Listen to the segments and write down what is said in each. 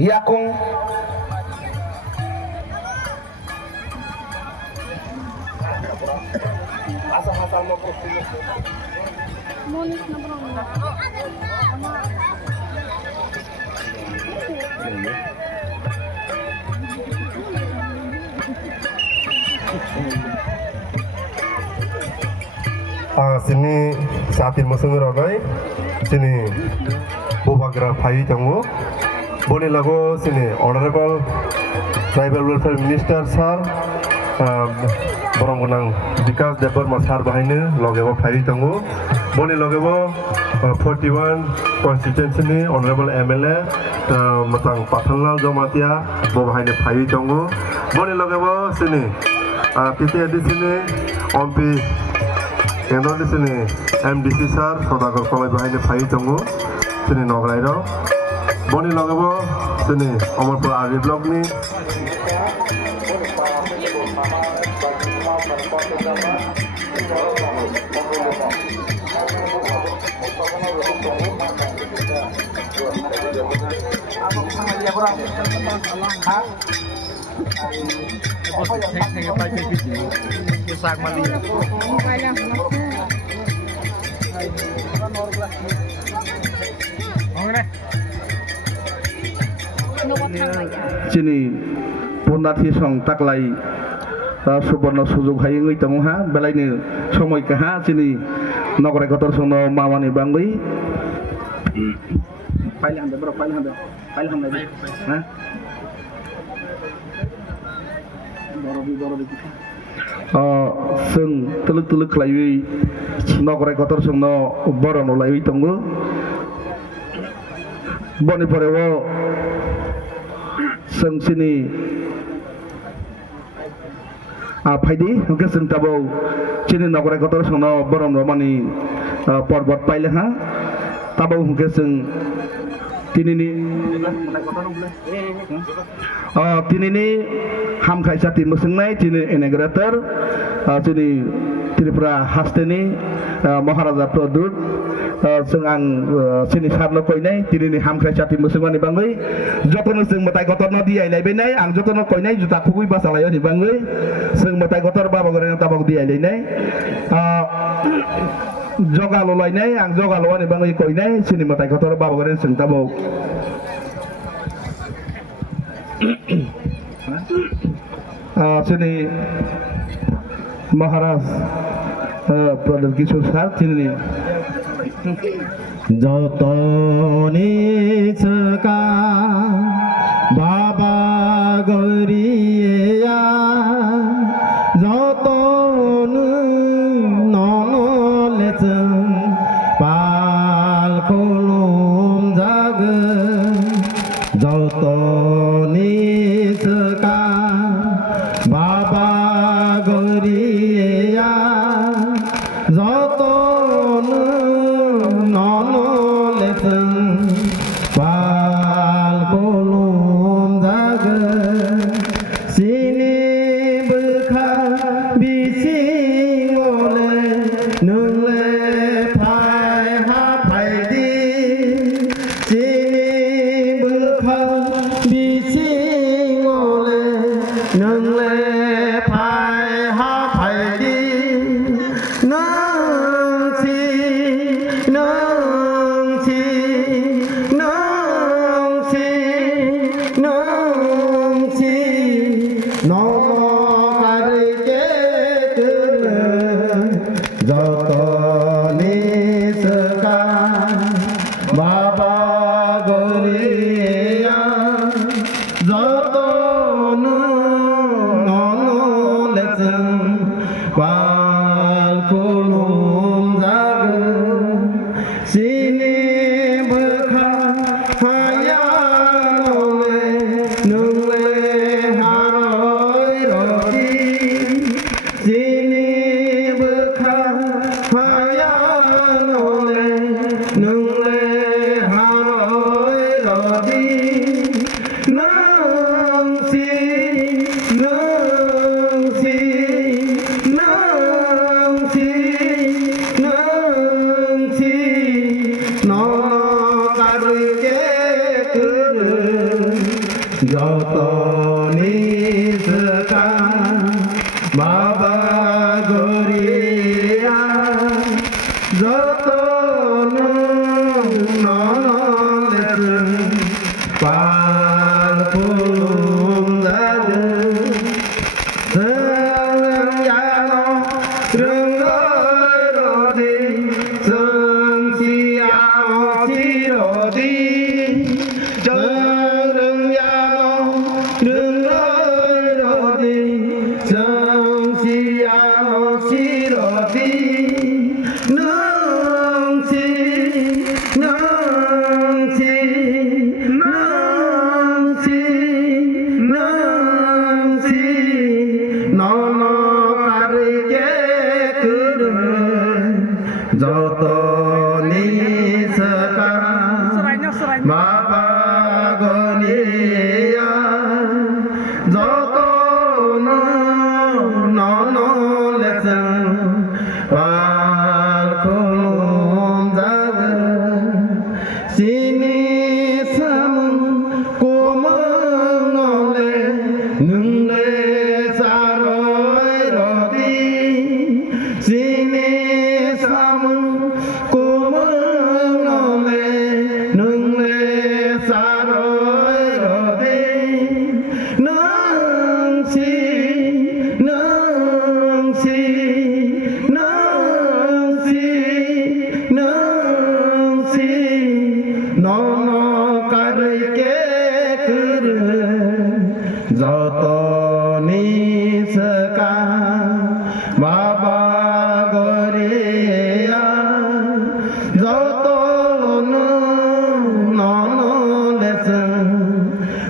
Yakung asal-asal mau provinsi. Monis na brown. Sini saatin musim rogai, sini bubagra Phayi Tongo, boni lago sini Honorable Tribal Welfare Minister Sir, borong gunang Vikas Debarma Sir bahine logebo Phayi Tongo, boni logebo 41 constituency ni Honorable MLA matang Pathanlal Jomatia bo bahine Phayi Tongo, boni logebo sini PT di sini OMP Kendor di sini MDC Sir, Sodagar Kolai bahine Phayi Tongo, sini Noglairo, boni logebo sini Amarpur Ari Block ni. Sini pundati song taklai suborno sujug hayengui tongha belaini somoy kaha sini nogre kotor sono mawani bangui pailhan bro pailhan ha sung tuluk laiwi nogre kotor sono borono laiwi tongo boni porewo sung sini Phaidi hingke sung tabo sini nogre kotor sono borom romani porbot paile ha tabo hingke sung tinini tinini ham khaisa tin musungnai tini integrator sini Tripura hasteni Maharaja Pradut sung ang sini sarlo koinai tinini ham khaisa tin musungmani bangui jotono sung matai kotor no diai lai benai ang jotono koinai juta khugui basalayo ni bangui sung matai kotor baba goreng tabak diai lai nai jogalo lai nai ang jogalo ni bangui koinai sini matai kotor baba goreng sung tabok sini Maharaj Pradut Kishore Sir sini যতনে চকা বাবা গরিয়া যতন নলেছ পাল কলম জাগ যতনে চকা বাবা গরিয়া যতন pal kolom jaga sini bekha bising ole nungle phai ha phai di sini bekha bising ole nungle phai ha phai di nang si যত নিসকা মাগনিয়া যত নলেছেন পাল খুলুম জাগ সিনি সামুন কোমলে নুলে সারয় রদি সিনি সামুন কোমলে নুলে সারয় রদি নংসি নংসি নংসি নংসি নন কারকে কর যত নিসকা বাবা গরিয়া যত নলেছেন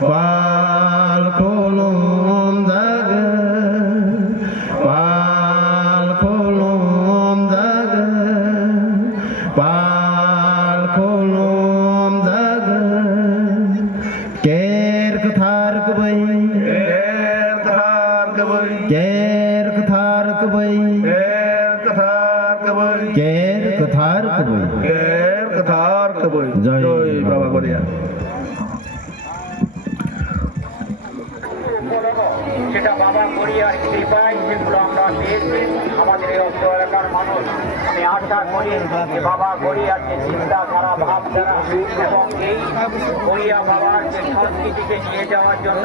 পাল খুলুম জাগ পাল খুলুম জাগ পাল খুলুম জাগ কের কথার কবই কের কথার কবই কের কথার কবই জয় বাবা গরিয়া সেটা বাবা গড়িয়ার কৃপায় সেগুলো আমরা পেয়েছি আমাদের এই অঞ্চল এলাকার মানুষ। আমি আশা করি যে বাবা গড়িয়ার যে চিন্তাধারা ভাবধারা এবং এই গড়িয়া বাবার যে সংস্কৃতিকে নিয়ে যাওয়ার জন্য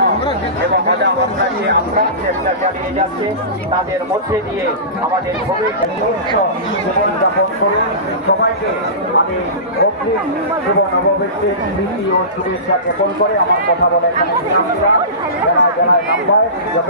এবং আমরা যে আমরা চেষ্টা চালিয়ে যাচ্ছে তাদের মধ্যে দিয়ে আমাদের ভবিষ্যৎ জীবনযাপন করুন। সবাইকে আমি অগ্রিম শুভ নববর্ষের স্মৃতি ও শুভেচ্ছা জ্ঞাপন করে আমার কথা বলে এখানে বিরাম দিলাম। জেলায় নাম্বার যত